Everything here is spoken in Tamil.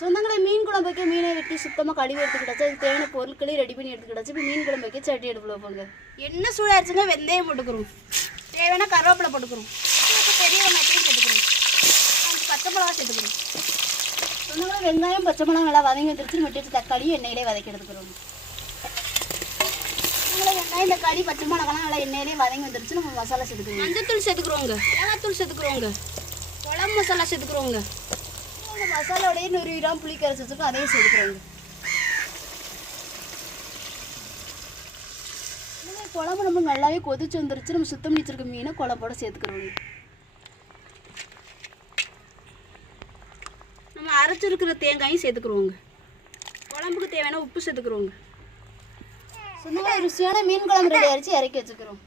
சொந்தங்களே மீன் குழம்பு வைக்க மீனை வெட்டி சுத்தமாக கழுவி எடுத்துக்கிட்டாச்சு. அதுக்கு தேவையான பொருட்களையும் ரெடி பண்ணி எடுத்துக்கிட்டாச்சு. இப்போ மீன் குழம்பு வைக்க சட்டி எடுப்பில் போங்க. என்ன சூடாயிருச்சுங்க வெந்தயம் போட்டுக்கிறோம். தேவையான கருவேப்பிலை போட்டுக்கிறோம். பெரிய வெங்காயத்தையும் சேர்த்துக்கிறோம் பச்சை மிளகா சேர்த்துக்கிறோம் சொந்தங்களே வெங்காயம் பச்சை மிளகா நல்லா வதங்கி வந்துருச்சு வெட்டி வச்சு தக்காளியும் எண்ணெயிலே வதக்கி எடுத்துக்கிறோம். வெங்காயம் தக்காளி பச்சை மிளகாலாம் நல்லா எண்ணெயிலே வதங்கி வந்துருச்சு நம்ம மசாலா சேர்த்துக்கிறோம். மஞ்சத்தூள் சேர்த்துக்கிறோங்க. மிளகாத்தூள் சேர்த்துக்கிறோங்க. குழம்பு மசாலா சேர்த்துக்கிறோங்க. மசாலாவோடய நூறு கிராம் புளி கரைச்சி வச்சுருக்கோம் அதையும் சேர்த்துக்கிறோங்க. குழம்பு நம்ம நல்லாவே கொதிச்சு வந்துருச்சு. நம்ம சுத்தம் பண்ணி மீனை குழம்போட சேர்த்துக்கிறோங்க. நம்ம அரைச்சிருக்கிற தேங்காயும் சேர்த்துக்கிறோங்க. குழம்புக்கு தேவையான உப்பு சேர்த்துக்கிறோங்க. சொந்தமாக ருசியான மீன் குழம்பு ரெடி அரைச்சி இறக்கி வச்சுக்கிறோம்.